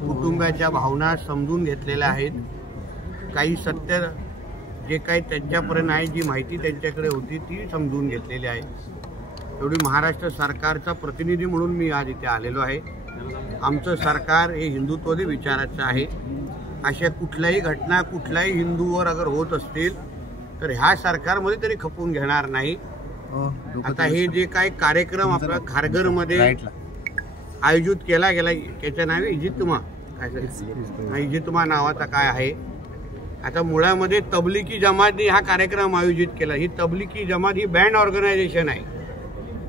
कुटुंबाच्या भावना समजून घेतलेल्या आहेत। काही सत्य जे काही त्यांच्यापर्यंत आहे, जी माहिती त्यांच्याकडे होती ती समजून घेतलेली आहे। एवढी महाराष्ट्र सरकारचा प्रतिनिधी म्हणून मी आज इथे आलेलो आहे। आमचं सरकार हे हिंदुत्ववादी विचाराचं आहे। अशा कुठल्याही घटना कुठल्याही हिंदूवर अगर होत असतील तर ह्या सरकारमध्ये तरी खपून घेणार नाही। आता हे जे काही कार्यक्रम आपल्या खारघरमध्ये आयोजित केला गेला, त्याचं नाव इजिप्तमा, काय इजिप्तमा नावाचा काय आहे। आता मुळामध्ये तबलिगी जमातने हा कार्यक्रम आयोजित केला। ही तबलिगी जमात ही बँड ऑर्गनायझेशन आहे।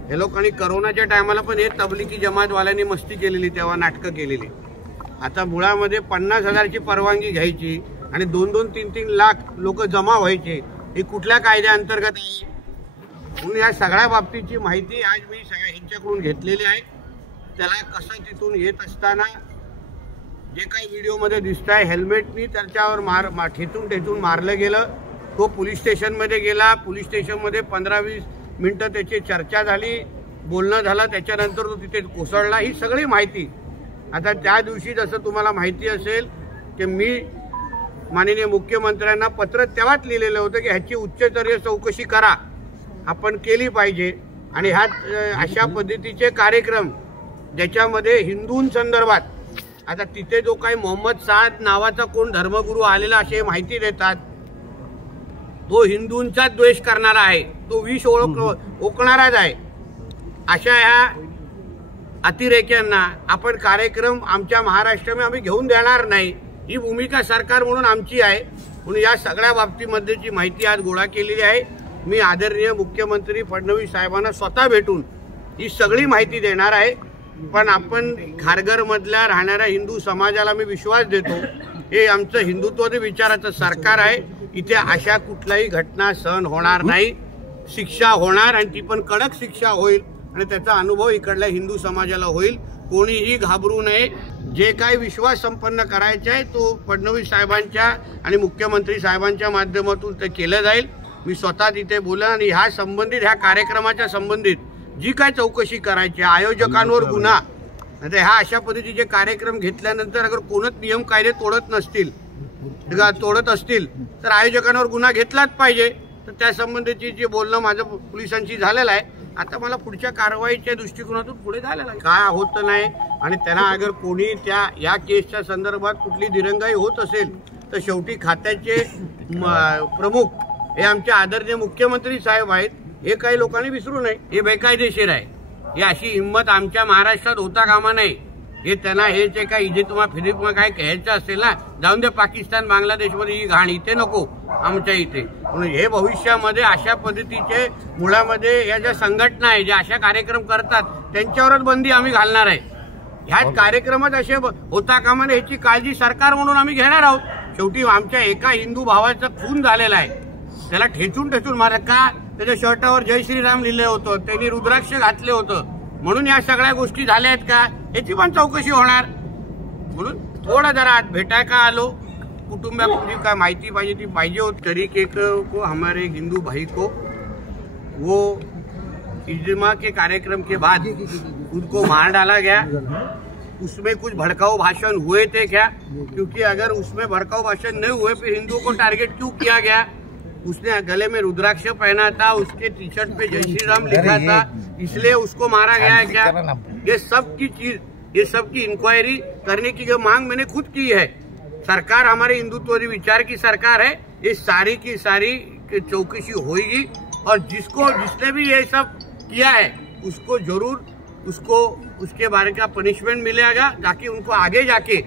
हे लोकांनी कोरोनाच्या टायमाला पण हे तबलिगी जमातवाल्यांनी मस्ती केलेली, तेव्हा नाटकं केलेली। आता मुळामध्ये 50,000ची परवानगी घ्यायची आणि 2-2, 3-3 लाख लोक जमा व्हायचे, हे कुठल्या कायद्याअंतर्गत आहे? म्हणून या सगळ्या बाबतीची माहिती आज मी ह्यांच्याकडून घेतलेली आहे। त्याला कसं तिथून येत असताना जे काही व्हिडिओमध्ये दिसत आहे, हेल्मेटनी त्याच्यावर ठेचून मारलं गेलं। तो पोलीस स्टेशनमध्ये गेला। पोलीस स्टेशनमध्ये 15-20 मिनिटं त्याची चर्चा झाली, बोलणं झालं, त्याच्यानंतर तो तिथे कोसळला। ही सगळी माहिती आता त्या दिवशी जसं तुम्हाला माहिती असेल की मी माननीय मुख्यमंत्र्यांना पत्र तेव्हाच लिहिलेलं होतं की ह्याची उच्चस्तरीय चौकशी करा, आपण केली पाहिजे। आणि ह्यात अशा पद्धतीचे कार्यक्रम ज्याच्यामध्ये हिंदूंसंदर्भात, आता तिथे जो काही मोहम्मद साद नावाचा कोण धर्मगुरू आलेला असे माहिती देतात, तो हिंदूंचा द्वेष करणारा आहे, तो विष ओकणाराच आहे। अशा ह्या अतिरेक्यांना आपण कार्यक्रम आमच्या महाराष्ट्रामध्ये आम्ही घेऊन देणार नाही, ही भूमिका सरकार म्हणून आमची आहे। म्हणून या सगळ्या बाबतीमध्येची माहिती आज गोळा केलेली आहे। मी आदरणीय मुख्यमंत्री फडणवीस साहेबांना स्वतः भेटून ही सगळी माहिती देणार आहे। पण आपण खारघरमधल्या राहणाऱ्या हिंदू समाजाला मी विश्वास देतो, हे आमचं हिंदुत्ववादी विचाराचं सरकार आहे। इथे अशा कुठल्याही घटना सहन होणार नाही, शिक्षा होणार आणि ती पण कडक शिक्षा होईल आणि त्याचा अनुभव इकडल्या हिंदू समाजाला होईल। कोणीही घाबरू नये। जे काही विश्वास संपन्न करायचे आहे तो फडणवीस साहेबांच्या आणि मुख्यमंत्री साहेबांच्या माध्यमातून ते केलं जाईल। मी स्वतः तिथे बोला आणि ह्या संबंधित ह्या कार्यक्रमाच्या संबंधित जी काय चौकशी करायची, आयोजकांवर गुन्हा, आता ह्या अशा पद्धतीचे कार्यक्रम घेतल्यानंतर अगर कोणच नियम कायदे तोडत असतील तर आयोजकांवर गुन्हा घेतलाच पाहिजे। तर त्या संबंधीची जे बोलणं माझं पोलिसांशी झालेलं आहे, आता मला पुढच्या कारवाईच्या दृष्टिकोनातून पुढे झालेलं आहे, काय होत नाही। आणि त्यांना अगर कोणी या केसच्या संदर्भात कुठली दिरंगाई होत असेल तर शेवटी खात्याचे प्रमुख हे आमचे आदरणीय मुख्यमंत्री साहेब आहेत, हे काही लोकांनी विसरू नये। हे बेकायदेशीर आहे, ही अशी हिंमत आमच्या महाराष्ट्रात होता कामा नये। हे त्यांना हे जे काही इजिप्तमा फिजिप्तमा काय घ्यायचं असेल ना, जाऊन दे पाकिस्तान बांगलादेशमध्ये, ही घाण इथे नको आमच्या इथे। म्हणून हे भविष्यामध्ये अशा पद्धतीचे मुळामध्ये या ज्या संघटना आहे ज्या अशा कार्यक्रम करतात त्यांच्यावरच बंदी आम्ही घालणार आहे। ह्याच कार्यक्रमात असे होता कामा नये ह्याची काळजी सरकार म्हणून आम्ही घेणार आहोत। शेवटी आमच्या एका हिंदू भावाचा खून झालेला आहे, त्याला ठेचून मारा का, त्याच्या शर्टावर जय श्रीराम लिहिलं होतं, त्यांनी रुद्राक्ष घातले होतं, म्हणून या सगळ्या गोष्टी झाल्या आहेत का, याची पण चौकशी होणार। म्हणून थोडा जरा आज भेटाय का आलो, कुटुंबाची काय माहिती पाहिजे ती पाहिजे होती। तरीके को हमारे हिंदू भाई को वो इज्तिमा के कार्यक्रम के बाद उनको मार डाला गया। उसमें कुछ भड़काऊ भाषण हुए थे क्या? क्योंकि अगर उसमें भड़काऊ भाषण नहीं हुए फिर हिंदुओं को टारगेट क्यों किया गया? उसने गले में रुद्राक्ष पहना था, उसके टी शर्ट पे जय श्री राम लिखा था, इसलिए उसको मारा गया है क्या? ये सब की चीज, ये सब की इंक्वायरी करने की मांग मैंने खुद की है। सरकार हमारे हिंदुत्ववादी विचार की सरकार है, ये सारी की सारी चौकसी होगी और जिसने भी ये सब किया है उसको जरूर उसके बारे का पनिशमेंट मिलेगा, ताकि उनको आगे जाके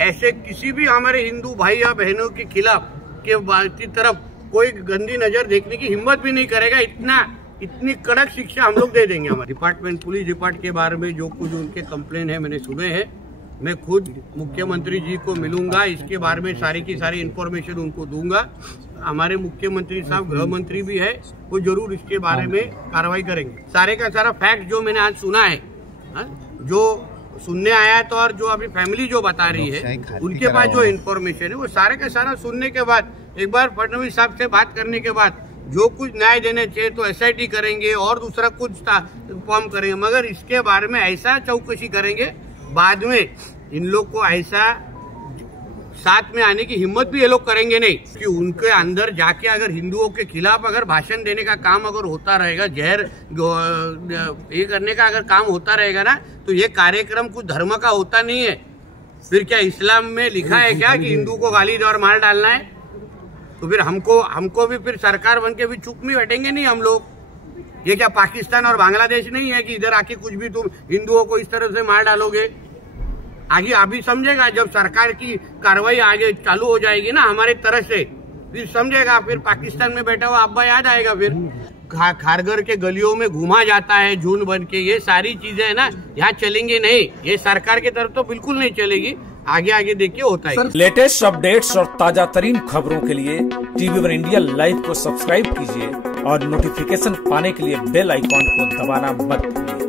ऐसे किसी भी हमारे हिंदू भाई या बहनों के खिलाफ की तरफ कोई गंदी नजर देखने की हिम्मत भी नहीं करेगा। इतनी कड़क शिक्षा हम लोग दे देंगे। हमारे डिपार्टमेंट, पुलिस डिपार्टमेंट के बारे में जो कुछ उनके कंप्लेन है मैंने सुने हैं। मैं खुद मुख्यमंत्री जी को मिलूंगा, इसके बारे में सारी की सारी इन्फॉर्मेशन उनको दूंगा। हमारे मुख्यमंत्री साहब गृह मंत्री भी है, वो जरूर इसके बारे में कार्रवाई करेंगे। सारे का सारा फैक्ट जो मैंने आज सुना है, जो सुनने आया तो, और जो अभी फैमिली जो बता रही है उनके पास जो इन्फॉर्मेशन है, वो सारे का सारा सुनने के बाद एक बार फडणवीस साहब से बात करने के बाद जो कुछ न्याय देने चाहिए तो SIT करेंगे और दूसरा कुछ फॉर्म करेंगे, मगर इसके बारे में ऐसा चौकसी करेंगे बाद में इन लोग को ऐसा साथ में आने की हिम्मत भी ये लोग करेंगे नहीं कि उनके अंदर जाके अगर हिंदुओं के खिलाफ अगर भाषण देने का काम अगर होता रहेगा, जहर ये करने का अगर काम होता रहेगा ना, तो ये कार्यक्रम कुछ धर्म का होता नहीं है। फिर क्या इस्लाम में लिखा है क्या कि हिंदू को गाली और मार डालना है? तो फिर हमको भी फिर सरकार बन के भी चुप में बैठेंगे नहीं हम लोग। ये क्या पाकिस्तान और बांग्लादेश नहीं है कि इधर आके कुछ भी तुम हिंदुओं को इस तरह से मार डालोगे? आगे अभी समझेगा जब सरकार की कार्रवाई आगे चालू हो जाएगी ना हमारे तरफ से, फिर समझेगा। फिर पाकिस्तान में बैठा हुआ अब्बा याद आएगा। फिर खारघर के गलियों में घुमा जाता है झुंड बन के, ये सारी चीजें है ना यहाँ चलेंगी नहीं। ये सरकार की तरफ तो बिल्कुल नहीं चलेगी। आगे आगे देखिए होता है। लेटेस्ट अपडेट्स और ताजा तरीन खबरों के लिए TV1 इंडिया लाइव को सब्सक्राइब कीजिए और नोटिफिकेशन पाने के लिए बेल आइकॉन को दबाना मत भूलिए।